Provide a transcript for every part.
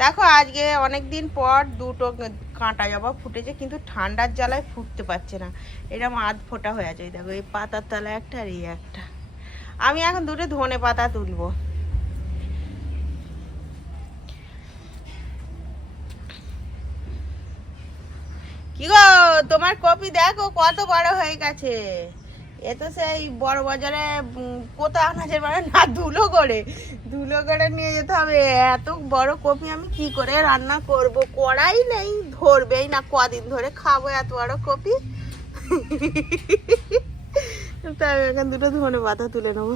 দেখো, আজকে অনেক দিন পর দুটো কাঁটা জবা ফুটেছে, কিন্তু ঠান্ডার জ্বালায় ফুটতে পারছে না। এরকম আধ ফোটা হয়ে আছে দেখো, এই পাতার তলায় একটা আর একটা। আমি এখন দুটো ধনে পাতা তুলবো। কি গো, তোমার কপি দেখো, কত বড় হয়ে গেছে। এ তো সেই বড় বাজারে কোথা আনাজের মানে না, ধুলো করে ধুলো করে নিয়ে যেতে হবে। এত বড় কপি আমি কি করে রান্না করব? কড়াই নেই, ধরবেই না। কদিন ধরে খাব এত বড় কপি। তাই এখান দুটো ধনে পাতা তুলে নেব।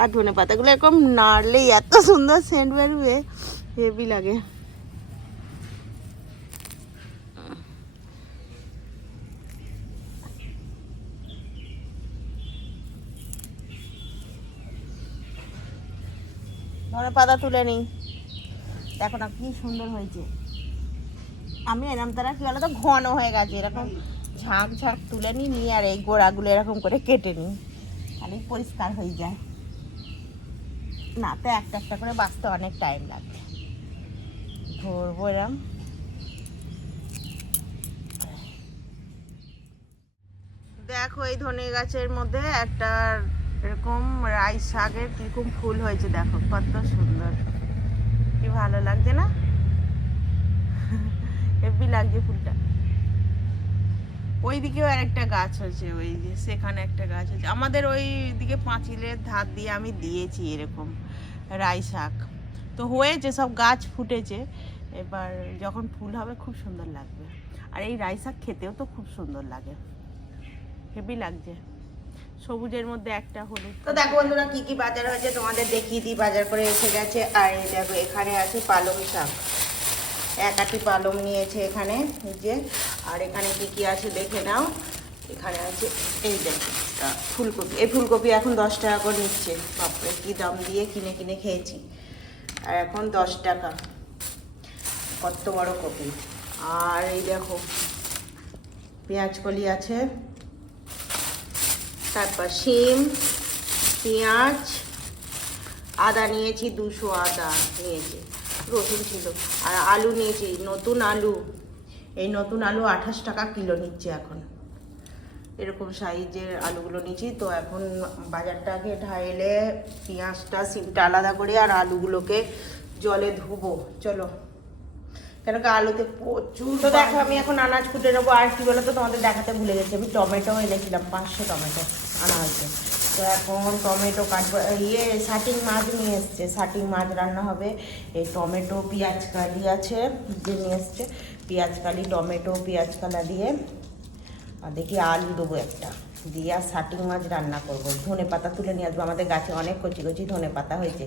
আর ধনে পাতাগুলো এরকম নাড়লেই এত সুন্দর সেন্ট বেরবে। হেভি লাগে। ধনে পাতা তুলে নিই। দেখো না কি সুন্দর হয়েছে। আমি এরকম তারা কি বলতো, ঘন হয়ে গেছে, এরকম ঝাঁক ঝাঁক তুলে নিই নিয়ে আর এই গোড়াগুলো এরকম করে কেটে নিই। তাহলে পরিষ্কার হয়ে যায়। না, তো একটা একটা করে বাঁচতে অনেক টাইম লাগবে ধরবো এরম। দেখো এই ধনে গাছের মধ্যে একটা এরকম রাই শাকের কীরকম ফুল হয়েছে দেখো, কত সুন্দর। কি ভালো লাগছে না? হেভি লাগছে ফুলটা। ওই দিকেও আরেকটা গাছ হয়েছে, ওই যে সেখানে একটা গাছ হয়েছে। আমাদের ওই দিকে পাঁচিলের ধার দিয়ে আমি দিয়েছি এরকম রাই শাক। তো হয়েছে, সব গাছ ফুটেছে। এবার যখন ফুল হবে খুব সুন্দর লাগবে। আর এই রাই শাক খেতেও তো খুব সুন্দর লাগে। হেভি লাগছে। সবুজের মধ্যে একটা হলুদ। তো দেখো বন্ধুরা, কি কি বাজার হয়েছে তোমাদের দেখিয়ে দিই, বাজার করে এসে গেছে। আর এই দেখো, এখানে আছে পালং শাক। এক আটি পালং নিয়েছে এখানে যে। আর এখানে কি কি আছে দেখে নাও। এখানে আছে, এই দেখো ফুলকপি। এই ফুলকপি এখন দশ টাকা করে নিচ্ছে। বাপরে, কি দাম দিয়ে কিনে কিনে খেয়েছি। আর এখন দশ টাকা। কত বড় কপি। আর এই দেখো, পেঁয়াজ কলি আছে। তারপর শিম, পেঁয়াজ, আদা নিয়েছি, দুশো আদা নিয়েছি, রসুন ছিল। আর আলু নিয়েছি, নতুন আলু। এই নতুন আলু আঠাশ টাকা কিলো নিচ্ছে এখন। এরকম সাইজের আলুগুলো নিয়েছি। তো এখন বাজারটাকে ঢাইলে পেঁয়াজটা সিমটা আলাদা করে আর আলুগুলোকে জলে ধুবো। চলো। কেন কি আলুতে প্রচুর তো দেখো আমি এখন আনাজ কুটে নেব। আর কি বলতো তোমাদের দেখাতে ভুলে গেছি। আমি টমেটো এনেছিলাম পাঁচশো টমেটো আনা হয়েছে তো এখন টমেটো কাটবো। ইয়ে শাটিং মাছ নিয়ে এসছে। শাটিং মাছ রান্না হবে। এই টমেটো পেঁয়াজ কালি আছে যে নিয়ে এসছে। পেঁয়াজ কালি টমেটো পেঁয়াজ কালা দিয়ে। আর দেখি আলু দেবো একটা। দিয়ে আর শাটিং মাছ রান্না করব। ধনে পাতা তুলে নিয়ে আসব। আমাদের গাছে অনেক কচি কচি ধনে পাতা হয়েছে।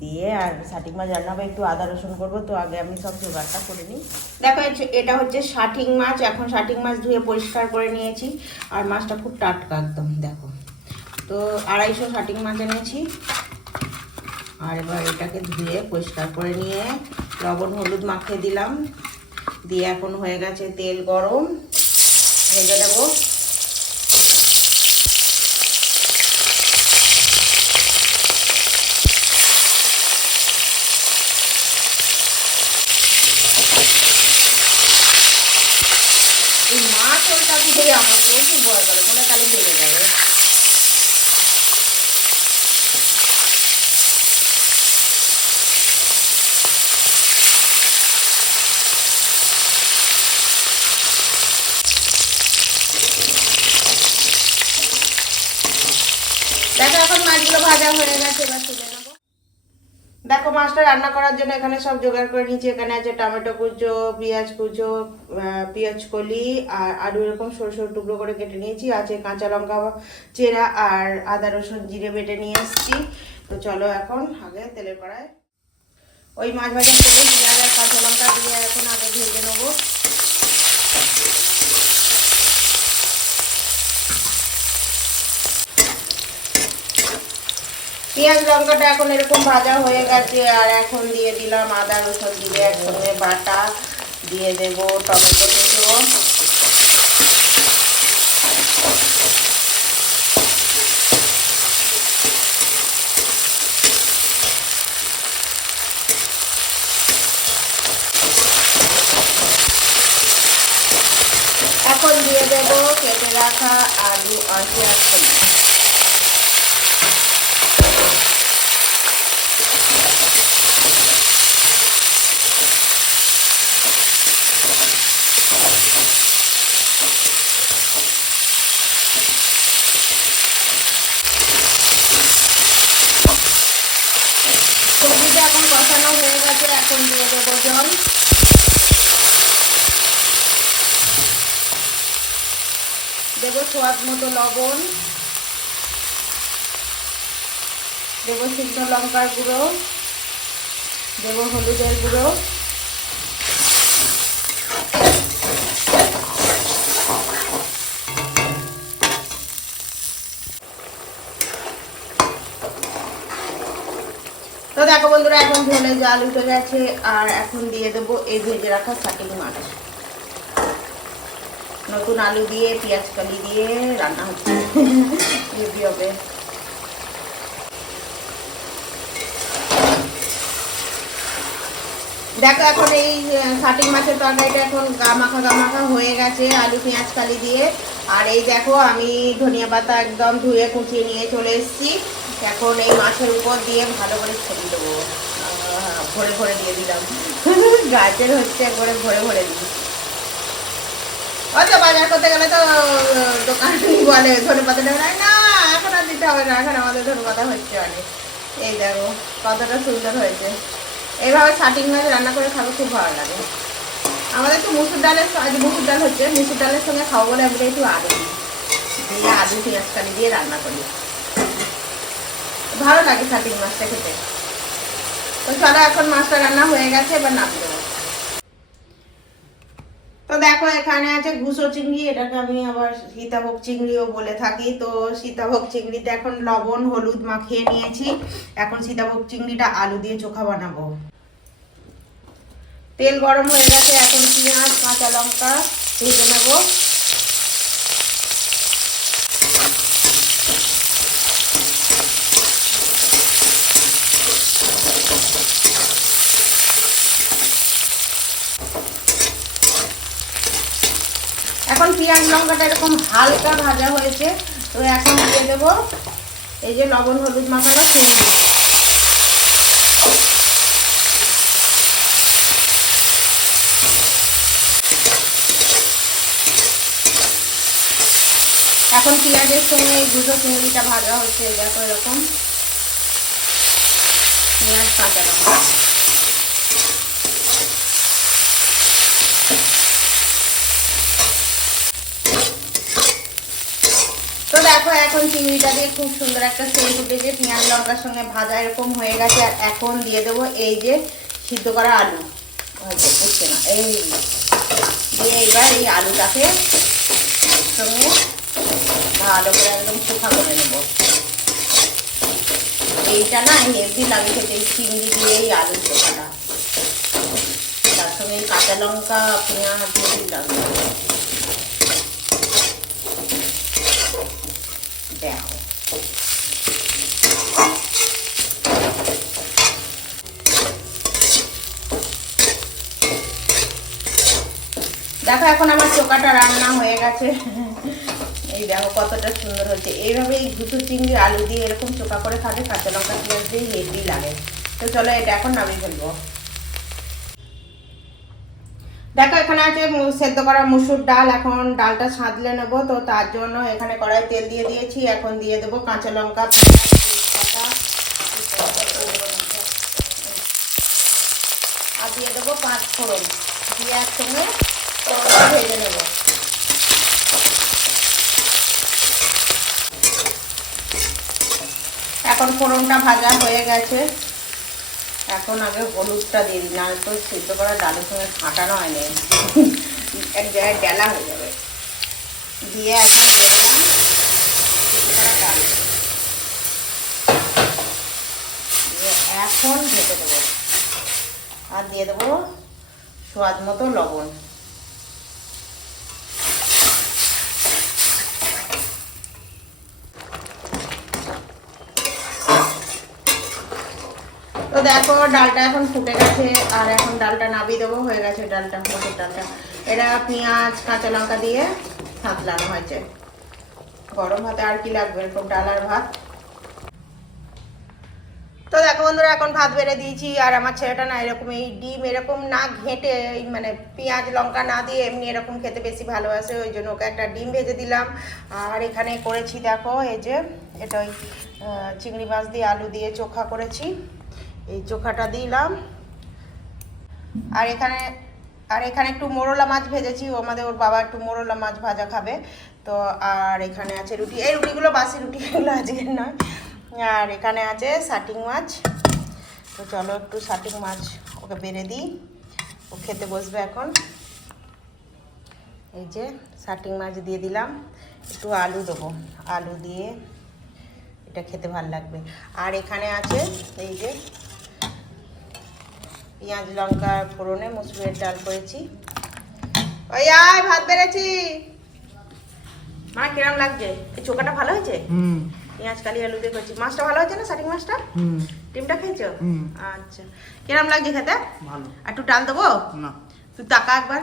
দিয়ে আর শাটিং মাছ রান্না হবে। একটু আদা রসুন করব। তো আগে আমি সব জোগাড়টা করে নিই। দেখো এটা হচ্ছে শাটিং মাছ। এখন শাটিং মাছ ধুয়ে পরিষ্কার করে নিয়েছি। আর মাছটা খুব টাটকা একদম, দেখো। তো আড়াইশো শাটিং মাছ এনেছি। আর এবার এটাকে ধুয়ে পরিষ্কার করে নিয়ে লবণ, হলুদ মাখিয়ে দিলাম। দিয়ে এখন হয়ে গেছে তেল গরম। ভেজে দেবো এই মাছ ওলটা দিলে আমার প্রচুর ভয় করে মনে হয় তাহলে বেড়ে যাবে দেখো এখন মাছগুলো ভাজা হয়ে গেছে, এবার তুলে নেব দেখো, মাছটা রান্না করার জন্য এখানে সব জোগাড় করে নিয়েছি। এখানে আছে টমেটো কুচো, পেঁয়াজ কুচো পেঁয়াজ কলি আর আলু এরকম সরু সরু টুকরো করে কেটে নিয়েছি। আছে কাঁচা লঙ্কা চেরা আর আদা, রসুন, জিরে বেটে নিয়ে এসেছি। তো চলো এখন আগে তেলের কড়ায় ওই মাছ ভাজার করে পেঁয়াজ আর কাঁচা লঙ্কা দিয়ে এখন আগে ভেজে নেব। পেঁয়াজ লঙ্কাটা এখন এরকম ভাজা হয়ে গেছে, আর এখন দিয়ে দিলাম আদা, রসুন দিয়ে একসঙ্গে বাটা, দিয়ে দেব টমেটো কুচো। এখন দিয়ে দেব কেটে রাখা আলু আর পেঁয়াজ। সবজিটা এখন কষানো হয়ে গেছে, এখন দিয়ে দেবো জল। দেবো স্বাদ মতো লবণ। দেবো সিদ্ধ লঙ্কার গুঁড়ো। দেবো হলুদের গুঁড়ো। দেখো বন্ধুরা, এখন ঝোলে জাল উঠে গেছে, আর এখন দিয়ে দেবো এই ভেজে রাখা সাটিং মাছ নতুন আলু দিয়ে, পেঁয়াজ কালি দিয়ে রান্না হচ্ছে। হেভি হবে। দেখো এখন এই সাটিং মাছের তরকারিটা এখন গামাখা গামাখা হয়ে গেছে, আলু, পেঁয়াজ কালি দিয়ে। আর এই দেখো, আমি ধনিয়া পাতা একদম ধুয়ে কুচিয়ে নিয়ে চলে এসেছি। এখন এই মাছের উপর দিয়ে ভালো করে ছড়িয়ে দেবো। ভরে ভরে দিয়ে দিলাম। গাছের হচ্ছে একবারে ভরে ভরে দিই। আচ্ছা বাজার করতে গেলে তো, দোকান বলে ধনে পাতা দেবে না। এখন আর দিতে হবে না, এখন আমাদের ধনে পাতা হচ্ছে অনেক। এই দেখো, কতটা সুন্দর হয়েছে। এইভাবে সাটিং মাছ রান্না করে খাবে, খুব ভালো লাগে। আমাদের তো মুসুর ডালের আজ মুসুর ডাল হচ্ছে, মুসুর ডালের সঙ্গে খাব বলে আমরা একটু আলু দিই। দিয়ে আলু পেঁয়াজ কালি দিয়ে রান্না করি। ভালো লাগে সাটিং মাছটা খেতে। তো চলো এখন মাছটা রান্না হয়ে গেছে, এবার নামিয়ে দেবো তো দেখো, এখানে আছে ঘুষো চিংড়ি, এটাকে আমি আবার সীতাভোগ চিংড়িও বলে থাকি। তো সীতাভোগ চিংড়িতে এখন লবণ, হলুদ মাখিয়ে নিয়েছি। এখন সীতাভোগ চিংড়িটা আলু দিয়ে চোখা বানাবো। তেল গরম হয়ে গেছে, এখন পেঁয়াজ, কাঁচা লঙ্কা ভেজে নেব এখন পেঁয়াজ লঙ্কাটা এরকম হালকা ভাজা হয়েছে, তো এখন দিয়ে দেবো। এই যে লবণ, হলুদ মাখানো চিংড়ি এখন পেঁয়াজের সঙ্গে এই দুটো চিংড়িটা ভাজা হচ্ছে দেখো এরকম। পেঁয়াজ কাঁচা লঙ্কা তো দেখো এখন চিংড়িটা দিয়ে খুব সুন্দর একটা সেন্ট উঠেছে পেঁয়াজ লঙ্কার সঙ্গে ভাজা এরকম হয়ে গেছে, আর এখন দিয়ে দেবো এই যে সিদ্ধ করা আলু। হয়তো উঠছে না। এই দিয়ে এবার এই আলুটাকে সঙ্গে ভালো করে একদম শুকা করে নেব। এইটা না হেভি লাগে খেতে চিংড়ি দিয়ে এই আলুর চোখাটা তার সঙ্গে কাঁচা লঙ্কা, পেঁয়াজ লাগবে দেখো দেখো এখন আমার চোকাটা রান্না হয়ে গেছে। এই দেখো কতটা সুন্দর হচ্ছে এইভাবে এই ঘুষু চিংড়ি আলু দিয়ে এরকম চোকা করে খাবে, কাঁচা লঙ্কা পেঁয়াজ দিয়ে হেভি লাগে। তো চলো এটা এখন নামিয়ে ফেলব দেখো এখানে আছে সেদ্ধ করা মুসুর ডাল, এখন ডালটা সাঁতলে নেব, তো তার জন্য এখানে কড়াই তেল দিয়ে দিয়েছি, এখন দিয়ে দেবো কাঁচা লঙ্কা আর দিয়ে দেবো পাঁচ ফোড়ন, দিয়ে একসঙ্গে ভেজে নেব। এখন ফোড়নটা ভাজা হয়ে গেছে। এখন আগে হলুদটা দিয়ে দিই না তো সিদ্ধ করা ডালের সঙ্গে ফাটানো হয়নি এক জায়গায় ডেলা হয়ে যাবে। দিয়ে এখন ডাল। দিয়ে এখন ঢেকে দেবো। আর দিয়ে দেবো স্বাদ মতো লবণ। দেখো, ডালটা এখন ফুটে গেছে, আর এখন ডালটা নাবিয়ে দেবো, হয়ে গেছে ডালটা মসুর ডালটা। এটা পেঁয়াজ, কাঁচা লঙ্কা দিয়ে সাঁতলানো হয়েছে। গরম ভাতে আর কি লাগবে, এরকম ডাল আর ভাত? তো দেখো বন্ধুরা, এখন ভাত বেড়ে দিয়েছি, আর আমার ছেলেটা না এরকম এই ডিম এরকম না ঘেঁটে মানে পেঁয়াজ, লঙ্কা না দিয়ে এমনি এরকম খেতে বেশি ভালোবাসে, ওই জন্য ওকে একটা ডিম ভেজে দিলাম। আর এখানে করেছি দেখো, এই যে, এটা ওই চিংড়ি মাছ দিয়ে আলু দিয়ে চোখা করেছি। এই চোখাটা দিলাম। আর এখানে আর এখানে একটু মোরলা মাছ ভেজেছি, ও আমাদের, ওর বাবা একটু মোরলা মাছ ভাজা খাবে। তো, আর এখানে আছে রুটি। এই রুটিগুলো বাসি রুটি, এগুলো আজকের নয়। আর এখানে আছে সাটিং মাছ। তো চলো একটু সাটিং মাছ ওকে বেড়ে দিই। ও খেতে বসবে এখন। এই যে সাটিং মাছ দিয়ে দিলাম। একটু আলু দেবো। আলু দিয়ে এটা খেতে ভালো লাগবে। আর এখানে আছে, এই যে পেঁয়াজ লঙ্কা ফোড়নে মুসুরের ডাল করেছি। ওই আয় ভাত বেড়েছি। মা কিরম লাগছে? এই চোখাটা ভালো হয়েছে? পেঁয়াজ কালি আলু দিয়ে করছি। মাছটা ভালো হয়েছে না শাটিং মাছটা? ডিমটা খেয়েছো? আচ্ছা। কিরম লাগছে খেতে? ভালো। আর একটু ডাল দেবো? না। তুই টাকা একবার।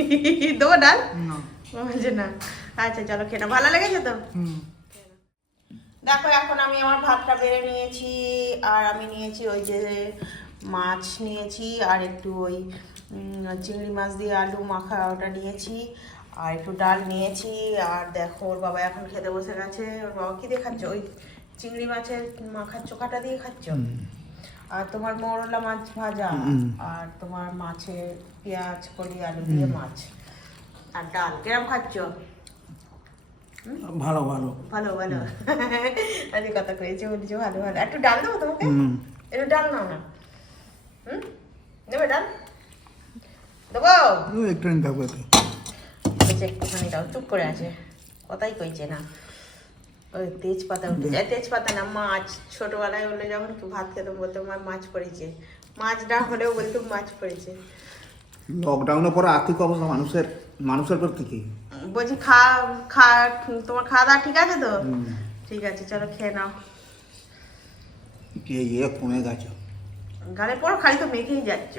দেবো ডাল? বলছে না। আচ্ছা চলো খেয়ে। ভালো লেগেছে তো? দেখো এখন আমি আমার ভাতটা বেড়ে নিয়েছি। আর আমি নিয়েছি ওই যে মাছ নিয়েছি আর একটু ওই চিংড়ি মাছ দিয়ে আলু মাখা ওটা নিয়েছি আর একটু ডাল নিয়েছি। আর দেখো ওর বাবা এখন খেতে বসে গেছে। ওর বাবা কি দিয়ে খাচ্ছ? ওই চিংড়ি মাছের মাখার চোখাটা দিয়ে খাচ্ছ? আর তোমার মরলা মাছ ভাজা আর তোমার মাছে পেঁয়াজ কলি আলু দিয়ে মাছ আর ডাল। কিরম খাচ্ছ? ভালো ভালো। ভালো ভালো। আজকে কথা কয়েছে বলছে ভালো ভালো। একটু ডাল দেবো তোমাকে? একটু ডাল নাও না। হুম? দেবে ডাল দেবো। ও একটু বলছে একটুখানি দাও চুপ করে আছে। কথাই কইছে না। ওই তেজপাতা উঠে যায়। তেজপাতা না মাছ। ছোটবেলায় যখন ভাত খেতে বলতো মা মাছ পড়েছে। মাছ না হলেও বলতো মাছ পড়েছে। লকডাউনের পরে আর্থিক অবস্থা মানুষের মানুষের প্রতি কি বলছি খা খা তোমার খাওয়া দাওয়া ঠিক আছে তো? ঠিক আছে চলো খেয়ে নাও। কমে গেছে। গালে পড়ো খালি তো মেঘেই যাচ্ছ।